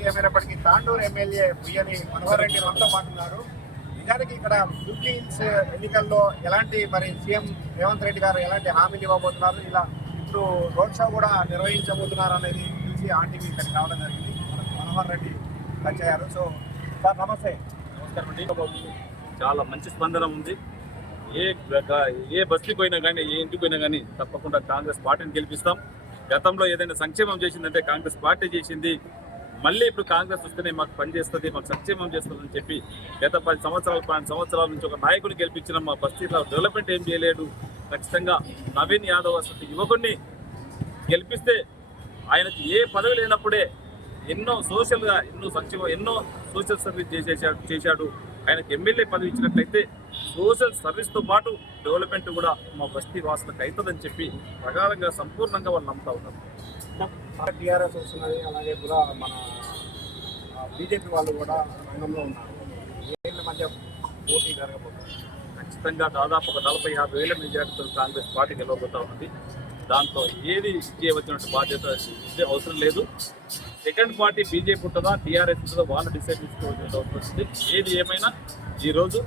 ఏది ఏమైనప్పటికీ తాండూరు ఎమ్మెల్యే బియ్యని మనోహర్ రెడ్డి మనతో పాటున్నారు. నిజానికి ఇక్కడ జూబ్లీ హిల్స్ ఎన్నికల్లో ఎలాంటి మరి సీఎం రేవంత్ రెడ్డి గారు ఎలాంటి హామీలు ఇవ్వబోతున్నారు, ఇలా ఇప్పుడు రోడ్ షో కూడా నిర్వహించబోతున్నారు అనేది తెలిసి ఆంటీకి ఇక్కడికి రావడం జరిగింది. మనోహర్ రెడ్డి టచ్ అయ్యారు. సో సార్ నమస్తే. నమస్కారం అండి. చాలా మంచి స్పందన ఉంది. ఏ బస్తీ పోయినా కానీ, ఏ ఇంటికి పోయినా కానీ తప్పకుండా కాంగ్రెస్ పార్టీని గెలిపిస్తాం. గతంలో ఏదైనా సంక్షేమం చేసిందంటే కాంగ్రెస్ పార్టీ చేసింది. మళ్ళీ ఇప్పుడు కాంగ్రెస్ వస్తేనే మాకు పనిచేస్తుంది, మాకు సంక్షేమం చేస్తుంది అని చెప్పి గత 10 సంవత్సరాల 12 సంవత్సరాల నుంచి ఒక నాయకుడిని గెలిపించిన మా బస్తీలో డెవలప్మెంట్ ఏం చేయలేడు. ఖచ్చితంగా నవీన్ యాదవ్ అసలు యువకుడిని గెలిపిస్తే ఆయనకి ఏ పదవి లేనప్పుడే ఎన్నో సోషల్ సర్వీస్ చేశాడు. ఆయనకు ఎమ్మెల్యే పదవి ఇచ్చినట్లయితే సోషల్ సర్వీస్తో పాటు డెవలప్మెంట్ కూడా మా బస్తీ వాసులకు అవుతుందని చెప్పి ప్రకారంగా సంపూర్ణంగా వాళ్ళు నమ్ముతా ఉన్నారు. టీఆర్ఎస్ వస్తున్నది, అలాగే కూడా మన బీజేపీ వాళ్ళు కూడా రంగంలో ఉన్నారు. వీళ్ళ మధ్య పోటీ జరగబోతుంది. ఖచ్చితంగా దాదాపు ఒక 40-50 వేల మెజార్టీతో కాంగ్రెస్ పార్టీ గెలవబోతా ఉన్నది. దాంతో ఏది చేయవలసినట్టు బాధ్యత అవసరం లేదు. సెకండ్ పార్టీ బీజేపీ ఉంటుందా, టీఆర్ఎస్ ఉంటుందో వాళ్ళు డిసైడ్ చేసుకోవాల్సిన అవసరం వస్తుంది. ఏది ఏమైనా ఈరోజు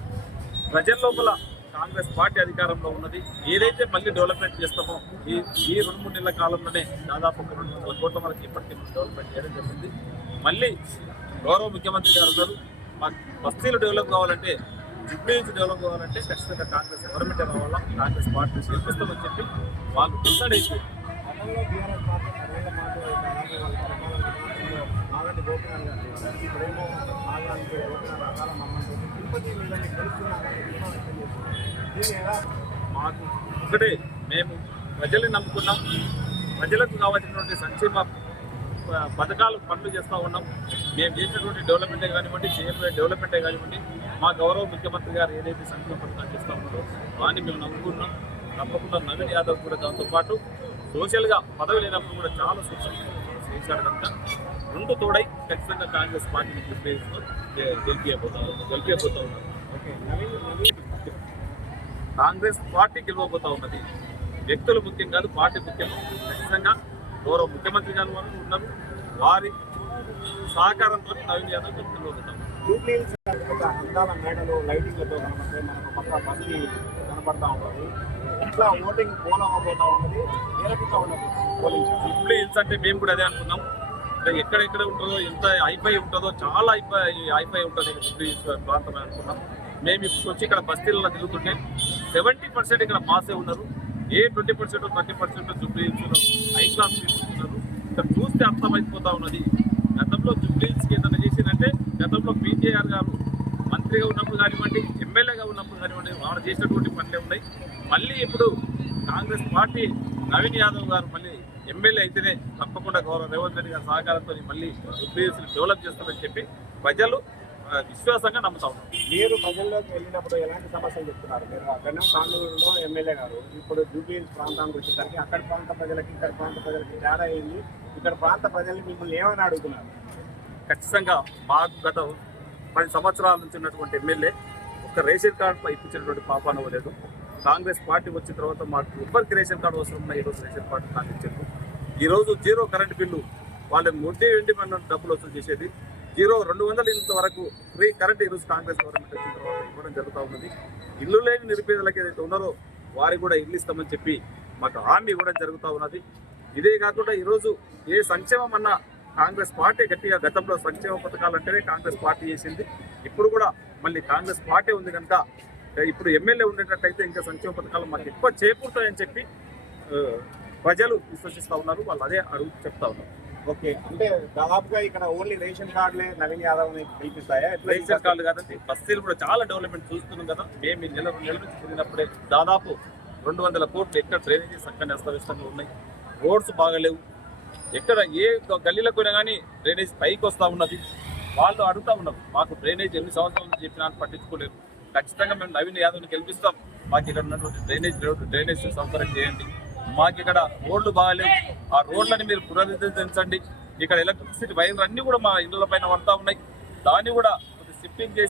ప్రజల లోపల కాంగ్రెస్ పార్టీ అధికారంలో ఉన్నది. ఏదైతే మళ్ళీ డెవలప్మెంట్ చేస్తామో ఈ 2-3 నెలల కాలంలోనే దాదాపు 200 కోట్ల వరకు ఇప్పటికీ డెవలప్మెంట్ చేయడం జరిగింది. మళ్ళీ గౌరవ ముఖ్యమంత్రి గారు ఉన్నారు. మా బస్తీలు డెవలప్ కావాలంటే, జూబ్లీ హిల్స్ డెవలప్ కావాలంటే ఖచ్చితంగా కాంగ్రెస్ గవర్నమెంట్ రావాలా, కాంగ్రెస్ పార్టీ గెలిపిస్తామని చెప్పి వాళ్ళు డిసైడ్ అయిపోయింది. మాకు ఒకటే, మేము ప్రజల్ని నమ్ముకున్నాం. ప్రజలకు కావాల్సినటువంటి సంక్షేమ పథకాలు పనులు చేస్తూ ఉన్నాం. మేము చేసినటువంటి డెవలప్మెంటే కానివ్వండి, చేయబోయే డెవలప్మెంటే కానివ్వండి, మా గౌరవ ముఖ్యమంత్రి గారు ఏదైతే సంక్షేమ పథకాలు చేస్తూ ఉన్నారో దాన్ని మేము నమ్ముకున్నాం. తప్పకుండా నవీన్ యాదవ్ కూడా దాంతోపాటు సోషల్గా పదవి లేనప్పుడు కూడా చాలా సూచన చేశాడు కనుక రెండు తోడై ఖచ్చితంగా కాంగ్రెస్ పార్టీని గెలిపిపోతా ఉన్నారు. కాంగ్రెస్ పార్టీ గెలవబోతా ఉన్నది. వ్యక్తులు ముఖ్యం కాదు, పార్టీ ముఖ్యం. ఖచ్చితంగా గౌరవ ముఖ్యమంత్రి గారు ఉన్నారు. వారి సహకారంతో నవీన్ యాదవ్ గెలవబోతాం. అందాల మేడలు లైటింగ్లతో కనబడితే మనకు పక్క బస్తీ కనబడతా ఉంటుంది. ఇట్లా ఓటింగ్ పోల్ అవ్వబోతా ఉన్నది. ఏ రకంగా ఉన్నది పోలింగ్? జూబ్లీ హిల్స్ అంటే మేము కూడా అదే అనుకున్నాం. ఎక్కడెక్కడ ఉంటుందో, ఎంత హైఫై ఉంటుందో, చాలా హైఫై ఉంటుంది జూబ్లీ హిల్స్ ప్రాంతం అనుకున్నాం. మేము ఇప్పుడు వచ్చి ఇక్కడ బస్తీలలో తిరుగుతుంటే 70% ఇక్కడ మాసే ఉన్నారు. ఏ 20% 30% జూబ్లీ హిల్స్లో హై క్లాస్ పీపుల్స్ ఉన్నారు. ఇక్కడ చూస్తే అర్థమైపోతా ఉన్నది. గతంలో జూబ్లీ హిల్స్కి ఏదైనా చేసిందంటే గతంలో పీజేఆర్ గారు మంత్రిగా ఉన్నప్పుడు కానివ్వండి, ఎమ్మెల్యేగా ఉన్నప్పుడు కానివ్వండి, వాళ్ళు చేసినటువంటి పనులే ఉన్నాయి. మళ్ళీ ఇప్పుడు కాంగ్రెస్ పార్టీ నవీన్ యాదవ్ గారు మళ్ళీ ఎమ్మెల్యే అయితేనే తప్పకుండా గౌరవ రేవంత్ రెడ్డి గారి సహకారంతో మళ్ళీ జూబ్లీ హిల్స్ని డెవలప్ చేస్తామని చెప్పి ప్రజలు విశ్వాసంగా నమ్ముతా ఉన్నారు. మీరు ప్రజల్లోకి వెళ్ళినప్పుడు ఎలాంటి సమస్యలు చెప్తున్నారు? మీరు అక్కడ తాండూరులో ఎమ్మెల్యే గారు, ఇప్పుడు జూబ్లీ హిల్స్ ప్రాంతానికి వచ్చేసరికి అక్కడ ప్రాంత ప్రజలకి ఇక్కడ ప్రాంత ప్రజలకి తేడా అయింది. ఇక్కడ ప్రాంత ప్రజల్ని మిమ్మల్ని ఏమని అడుగుతున్నారు? ఖచ్చితంగా మాకు గత 10 సంవత్సరాల నుంచి ఉన్నటువంటి ఎమ్మెల్యే ఒక రేషన్ కార్డు ఇప్పించినటువంటి పాపాన లేదు. కాంగ్రెస్ పార్టీ వచ్చిన తర్వాత మాకు ఎవరికి రేషన్ కార్డు అవసరం ఉన్నాయి. ఈరోజు రేషన్ కార్డు అందించారు. ఈరోజు 0 కరెంటు బిల్లు వాళ్ళని వెండి మన డబ్బులు వసూలు చేసేది. 200 యూనిట్ల వరకు ఫ్రీ కరెంట్ ఈరోజు కాంగ్రెస్ గవర్నమెంట్ వచ్చిన తర్వాత ఇవ్వడం జరుగుతూ ఉన్నది. ఇల్లు లేని నిరుపేదలకు ఏదైతే ఉన్నారో వారికి కూడా ఇల్లు ఇస్తామని చెప్పి మాకు హామీ ఇవ్వడం జరుగుతూ ఉన్నది. ఇదే కాకుండా ఈరోజు ఏ సంక్షేమం అన్నా కాంగ్రెస్ పార్టీ గట్టిగా, గతంలో సంక్షేమ పథకాలు అంటేనే కాంగ్రెస్ పార్టీ చేసింది. ఇప్పుడు కూడా మళ్ళీ కాంగ్రెస్ పార్టీ ఉంది కనుక ఇప్పుడు ఎమ్మెల్యే ఉండేటట్టయితే ఇంకా సంక్షేమ పథకాలు మాకు ఎక్కువ చేకూరుతాయని చెప్పి ప్రజలు విశ్వసిస్తూ ఉన్నారు. వాళ్ళు అదే అడుగు చెప్తా ఉన్నారు. ఓకే, అంటే దాదాపుగా ఇక్కడ ఓన్లీ రేషన్ కార్డులే నవీన్ యాదవ్ని గెలిపిస్తాయా? రేషన్ కార్డులు కాదండి, బస్తీలు కూడా చాలా డెవలప్మెంట్ చూస్తున్నాం కదా. మేము నెల 2 నెలల నుంచి తిరిగినప్పుడే దాదాపు 200 కోట్లు ఎక్కడ డ్రైనేజెస్ అక్కడ అస్తవ్యస్తంగా ఉన్నాయి. రోడ్స్ బాగలేవు. ఎక్కడ ఏ గల్లీలకు పోయినా కానీ డ్రైనేజ్ పైకి వస్తూ ఉన్నది. వాళ్ళు అడుగుతూ ఉన్నారు, మాకు డ్రైనేజ్ ఎన్ని సంవత్సరాల నుంచి చెప్పినా పట్టించుకోలేరు. ఖచ్చితంగా మేము నవీన్ యాదవ్ని గెలిపిస్తాం. మాకు ఇక్కడ ఉన్నటువంటి డ్రైనేజ్ సౌకర్యం చేయండి. మాకు ఇక్కడ రోడ్లు బాగాలేవు, ఆ రోడ్లని మీరు పునరుద్ధరించండి. ఇక్కడ ఎలక్ట్రిసిటీ వైర్లు అన్నీ కూడా మా ఇళ్ళ పైన పడతా ఉన్నాయి. దాన్ని కూడా షిఫ్టింగ్ చేసి